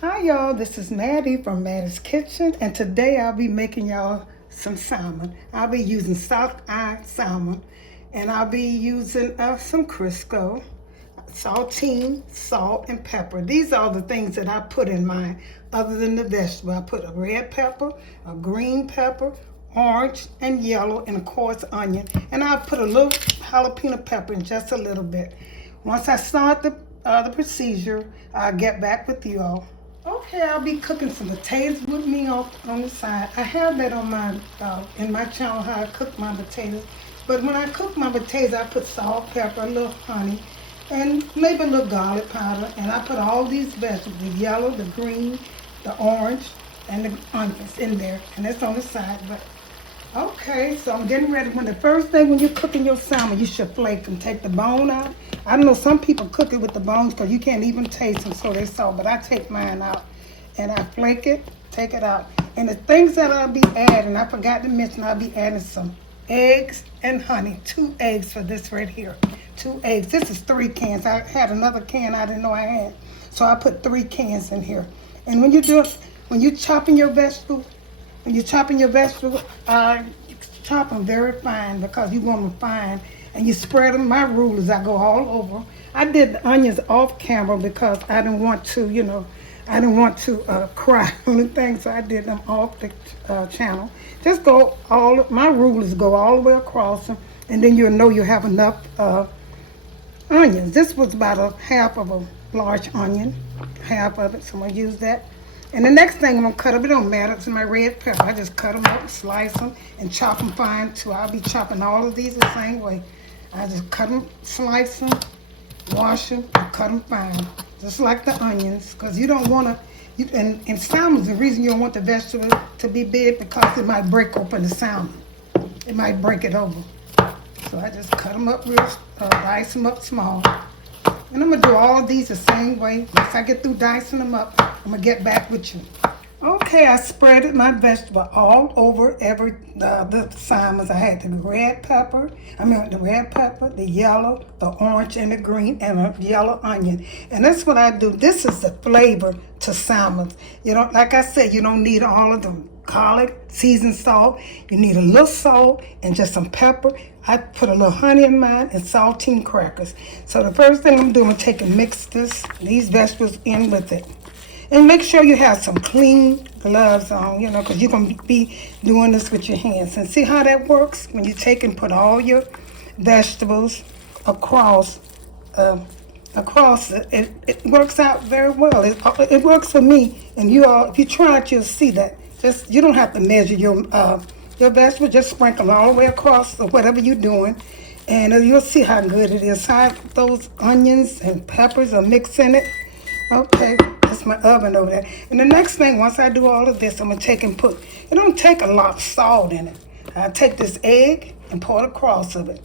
Hi y'all, this is Mattie from Mattie's Kitchen, and today I'll be making y'all some salmon. I'll be using sockeye salmon, and I'll be using some Crisco, saltine, salt, and pepper. These are the things that I put in mine other than the vegetable. I put a red pepper, a green pepper, orange and yellow, and of course onion. And I'll put a little jalapeno pepper in just a little bit. Once I start the procedure, I'll get back with you all. Okay, I'll be cooking some potatoes with me on the side. I have that on my in my channel how I cook my potatoes. But when I cook my potatoes, I put salt, pepper, a little honey, and maybe a little garlic powder. And I put all these vegetables, the yellow, the green, the orange, and the onions in there. And that's on the side. But okay, so I'm getting ready. When the first thing when you're cooking your salmon, you should flake them. Take the bone out. I know some people cook it with the bones because you can't even taste them, so they saw. But I take mine out and I flake it, take it out. And the things that I'll be adding, I forgot to mention, I'll be adding some eggs and honey. 2 eggs for this right here. 2 eggs. This is 3 cans. I had another can I didn't know I had, so I put 3 cans in here. And when you're chopping your vegetables, chop them very fine because you want them fine, and you spread them. My rule is I go all over. I did the onions off camera because I didn't want to, cry on the thing, so I did them off the channel. Just my rule is go all the way across them, and then you'll know you have enough onions. This was about a half of a large onion, half of it, so I'm going to use that. And the next thing I'm going to cut up, it don't matter, it's my red pepper. I just cut them up, slice them, and chop them fine too. I'll be chopping all of these the same way. I just cut them, slice them, wash them, and cut them fine. Just like the onions, because you don't want to, and salmon's the reason you don't want the vegetable to be big, because it might break open the salmon. It might break it over. So I just cut them up real, dice them up small. And I'm going to do all of these the same way. Once I get through dicing them up, I'm going to get back with you. Okay, I spreaded my vegetable all over the salmons. I had the red pepper, the yellow, the orange, and the green, and a yellow onion. And that's what I do. This is the flavor to salmon. You don't, like I said, you don't need all of them. Garlic, seasoned salt. You need a little salt and just some pepper. I put a little honey in mine and saltine crackers. So the first thing I'm doing is take and mix these vegetables in with it. And make sure you have some clean gloves on, because you're going to be doing this with your hands. And see how that works? When you take and put all your vegetables across it, it works out very well. It works for me. And you all, if you try it, you'll see that. You don't have to measure your vegetables. Just sprinkle them all the way across or whatever you're doing. And you'll see how good it is. How those onions and peppers are mixing it. Okay, that's my oven over there. And the next thing, once I do all of this, I'm going to take and it don't take a lot of salt in it. I take this egg and pour it across of it.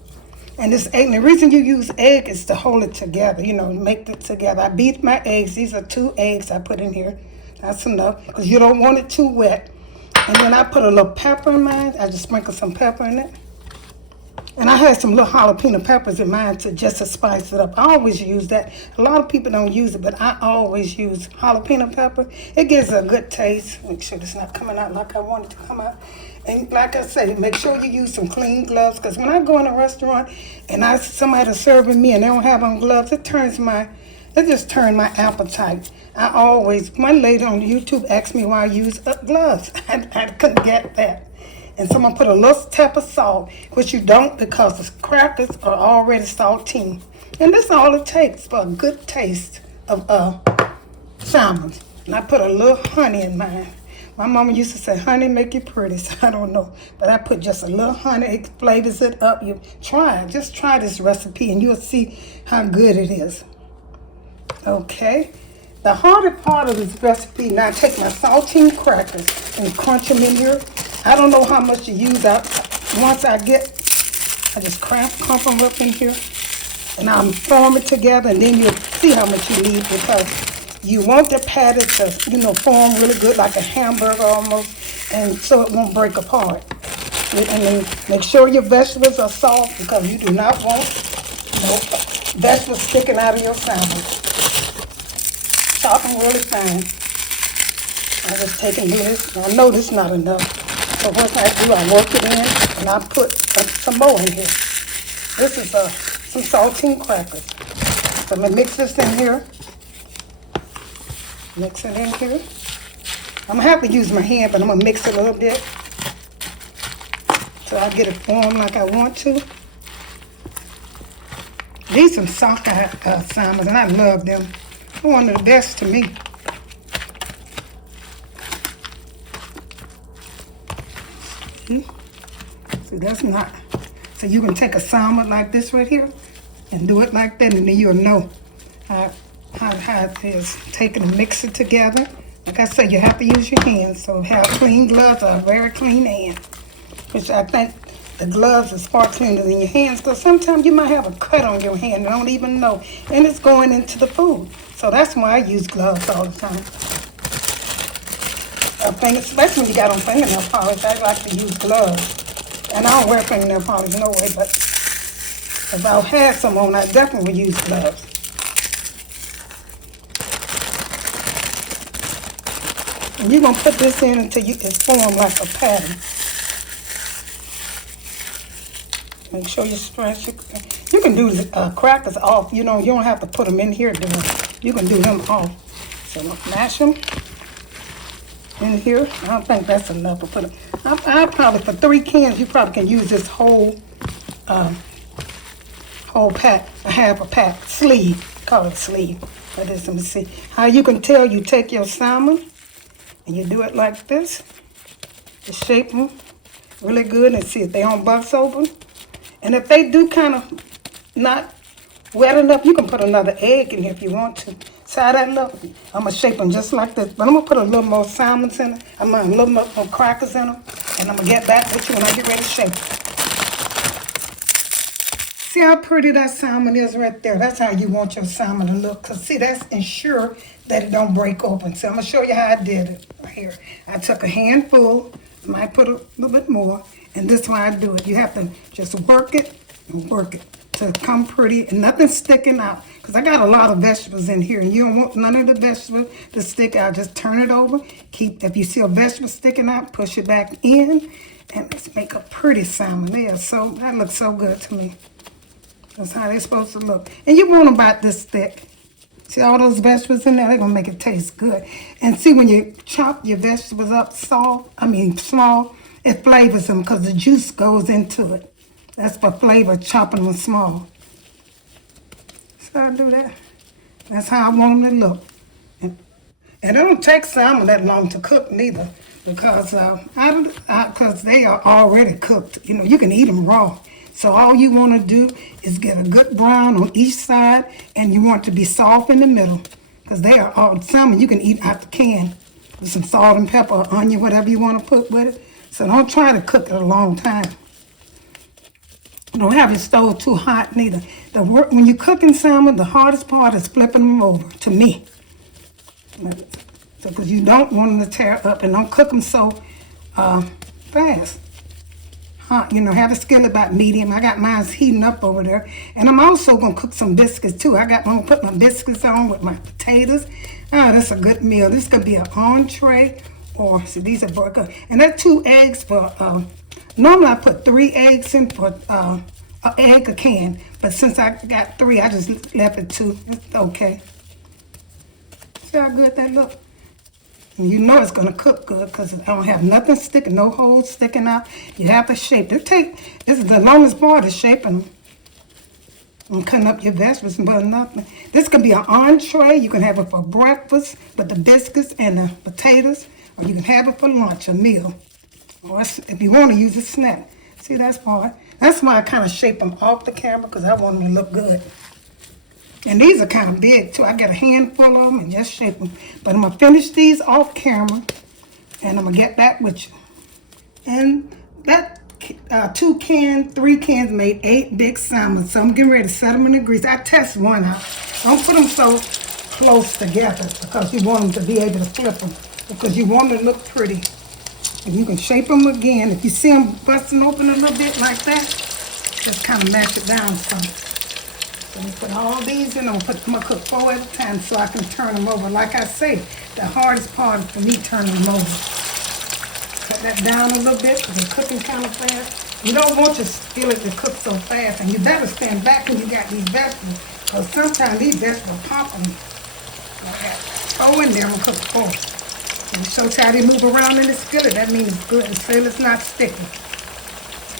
And this egg, and the reason you use egg is to hold it together, make it together. I beat my eggs. These are 2 eggs I put in here. That's enough, because you don't want it too wet. And then I put a little pepper in mine. I just sprinkle some pepper in it. And I had some little jalapeno peppers in mine just to spice it up. I always use that. A lot of people don't use it, but I always use jalapeno pepper. It gives a good taste. Make sure it's not coming out like I want it to come out. And like I say, make sure you use some clean gloves, because when I go in a restaurant and somebody's serving me and they don't have on gloves, it just turns my appetite. One lady on YouTube asked me why I use gloves. I couldn't get that. And so I'm going to put a little tap of salt, which you don't, because the crackers are already saltine. And that's all it takes for a good taste of salmon. And I put a little honey in mine. My mama used to say, honey make you pretty, so I don't know. But I put just a little honey, it flavors it up. Just try this recipe and you'll see how good it is. Okay. The harder part of this recipe, now I take my saltine crackers and crunch them in here. I don't know how much to use. Once I just crump them up in here, and I'm form it together, and then you'll see how much you need, because you want the patty to, form really good, like a hamburger almost, and so it won't break apart. And then make sure your vegetables are soft, because you do not want vegetables sticking out of your salmon. Chop them really fine. I just take and do this. I know this is not enough. So what I do, I work it in, and I put some more in here. This is some saltine crackers. So I'm going to mix this in here. Mix it in here. I'm going to have to use my hand, but I'm going to mix it a little bit so I get it formed like I want to. These are sockeye salmon, and I love them. They're one of the best to me. See, that's not. So you can take a salmon like this right here and do it like that, and then you'll know how it is. Take it and mix it together. Like I said, you have to use your hands. So have clean gloves or a very clean hand. Which I think the gloves is far cleaner than your hands, because sometimes you might have a cut on your hand and don't even know. And it's going into the food. So that's why I use gloves all the time. Especially when you got on fingernail polish, I like to use gloves. And I don't wear fingernail polish no way, but if I had some on, I definitely would use gloves. And you're going to put this in until it's formed like a patty. Make sure you stretch it. You can do the crackers off. You know, you don't have to put them in here. You can do them off. So mash them in here. I don't think that's enough to put them. I probably, for 3 cans, you probably can use this whole pack, a half a pack, sleeve. Call it sleeve. Let me see. How you can tell, you take your salmon and you do it like this. You shape them really good and see if they don't bust open. And if they do kind of not wet enough, you can put another egg in here if you want to. See how that look? I'm going to shape them just like this. But I'm going to put a little more salmons in it. I'm going to put a little more crackers in them. And I'm going to get back with you when I get ready to shape them. See how pretty that salmon is right there? That's how you want your salmon to look. Because see, that's ensure that it don't break open. So I'm going to show you how I did it right here. I took a handful. I might put a little bit more. And this is why I do it. You have to just work it and work it to come pretty and nothing sticking out. Because I got a lot of vegetables in here and you don't want none of the vegetables to stick out. Just turn it over. If you see a vegetable sticking out, push it back in. And let's make a pretty salmon. That looks so good to me. That's how they're supposed to look. And you want them about this thick. See all those vegetables in there? They're going to make it taste good. And see, when you chop your vegetables up small, it flavors them because the juice goes into it. That's for flavor, chopping them small. So I do that. That's how I want them to look. And it don't take salmon that long to cook neither, because they are already cooked. You know, you can eat them raw. So all you want to do is get a good brown on each side, and you want to be soft in the middle, because they are all salmon you can eat out the can with some salt and pepper or onion, whatever you want to put with it. So don't try to cook it a long time. Don't have your stove too hot neither. When you're cooking salmon, the hardest part is flipping them over, to me. Because you don't want them to tear up, and don't cook them so fast. You know, have a skillet about medium. I got mine heating up over there. And I'm also going to cook some biscuits too. I'm going to put my biscuits on with my potatoes. Oh, that's a good meal. This could be an entree. Or, see, these are burger. And that's 2 eggs for, normally I put 3 eggs in for an egg a can. But since I got 3, I just left it 2. It's okay. See how good that look? And you know it's going to cook good because I don't have nothing sticking, no holes sticking out. You have to shape it. This is the longest part of shaping them. And cutting up your vegetables, but nothing. This could be an entree. You can have it for breakfast with the biscuits and the potatoes. Or you can have it for lunch, a meal. Or if you want to use a snack. See, that's part. That's why I kind of shape them off the camera, because I want them to look good. And these are kind of big too. I got a handful of them and just shape them. But I'm going to finish these off camera. And I'm going to get back with you. And that 3 cans made 8 big salmon. So I'm getting ready to set them in the grease. I test one out. Don't put them so close together, because you want them to be able to flip them. Because you want them to look pretty. And you can shape them again. If you see them busting open a little bit like that, just kind of mash it down some. Let me put all these in. I'm gonna cook 4 at a time so I can turn them over. Like I say, the hardest part is for me turning them over. Cut that down a little bit because they're cooking kind of fast. You don't want your skillet to cook so fast, and you better stand back when you got these vegetables because sometimes these vegetables pop them. Like that. Throw in there and cook 4. And show you how they move around in the skillet. That means it's good and still it's not sticky.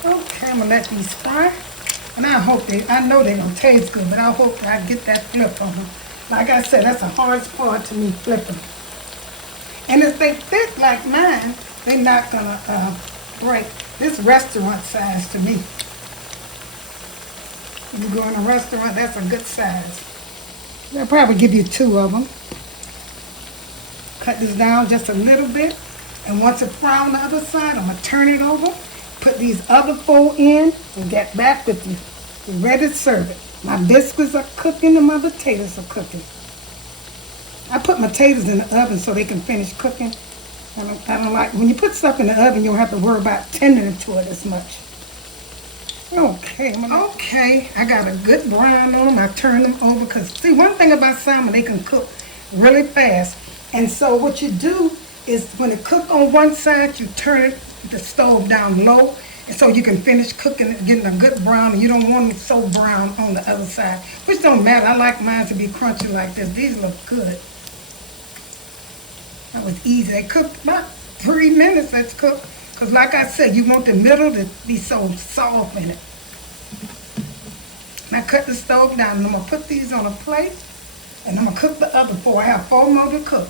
Okay, I'm gonna let these fry. And I know they're gonna taste good, but I hope that I get that flip on them. Like I said, that's the hardest part to me, flipping. And if they thick like mine, they're not gonna break. This restaurant size to me. When you go in a restaurant, that's a good size. They'll probably give you 2 of them. Cut this down just a little bit. And once it's brown on the other side, I'm gonna turn it over. Put these other 4 in and get back with you. We're ready to serve it. My biscuits are cooking and my potatoes are cooking. I put my potatoes in the oven so they can finish cooking. I don't like, when you put stuff in the oven, you don't have to worry about tending to it as much. Okay, I got a good brown on them. I turn them over because, see, one thing about salmon, they can cook really fast. And so what you do is when it cooks on one side, you turn the stove down low, and so you can finish cooking it, getting a good brown, and you don't want it so brown on the other side, which don't matter. I like mine to be crunchy like this. These look good. That was easy. They cooked about 3 minutes. Let's cook, because like I said, you want the middle to be so soft in it. Now cut the stove down, and I'm gonna put these on a plate, and I'm gonna cook the other 4. I have 4 more to cook.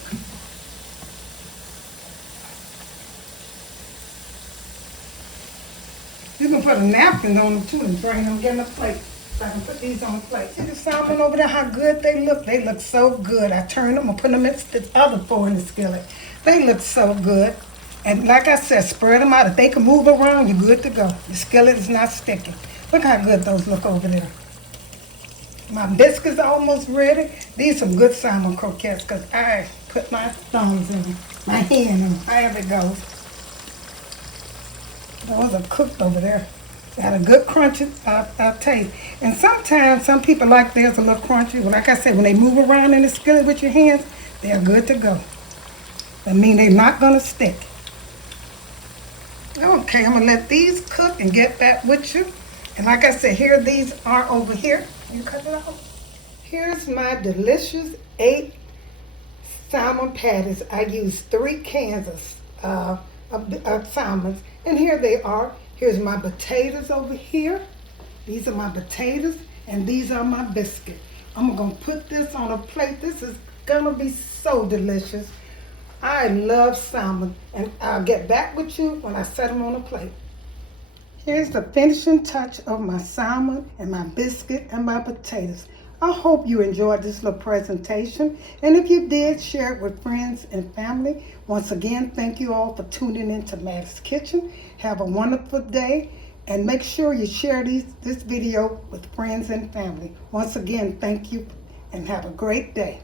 You can put a napkin on them too and drain them, get in a plate. So I can put these on a plate. See the salmon over there, how good they look? They look so good. I turn them and put them in the other 4 in the skillet. They look so good. And like I said, spread them out. If they can move around, you're good to go. The skillet is not sticky. Look how good those look over there. My biscuits are almost ready. These are some good salmon croquettes because I put my thumbs in them, my hand in them, however it goes. Those are cooked over there. Got a good crunchy taste. And sometimes some people like theirs a little crunchy. Well, like I said, when they move around in the skillet with your hands, they're good to go. That means they're not going to stick. Okay, I'm going to let these cook and get back with you. And like I said, here these are over here. You cut it off. Here's my delicious 8 salmon patties. I used 3 cans of salmon. And here they are. Here's my potatoes over here. These are my potatoes, and these are my biscuits. I'm gonna put this on a plate. This is gonna be so delicious. I love salmon, and I'll get back with you when I set them on a plate. Here's the finishing touch of my salmon and my biscuit and my potatoes. I hope you enjoyed this little presentation, and if you did, share it with friends and family. Once again, thank you all for tuning in to Mattie's Kitchen. Have a wonderful day, and make sure you share this video with friends and family. Once again, thank you, and have a great day.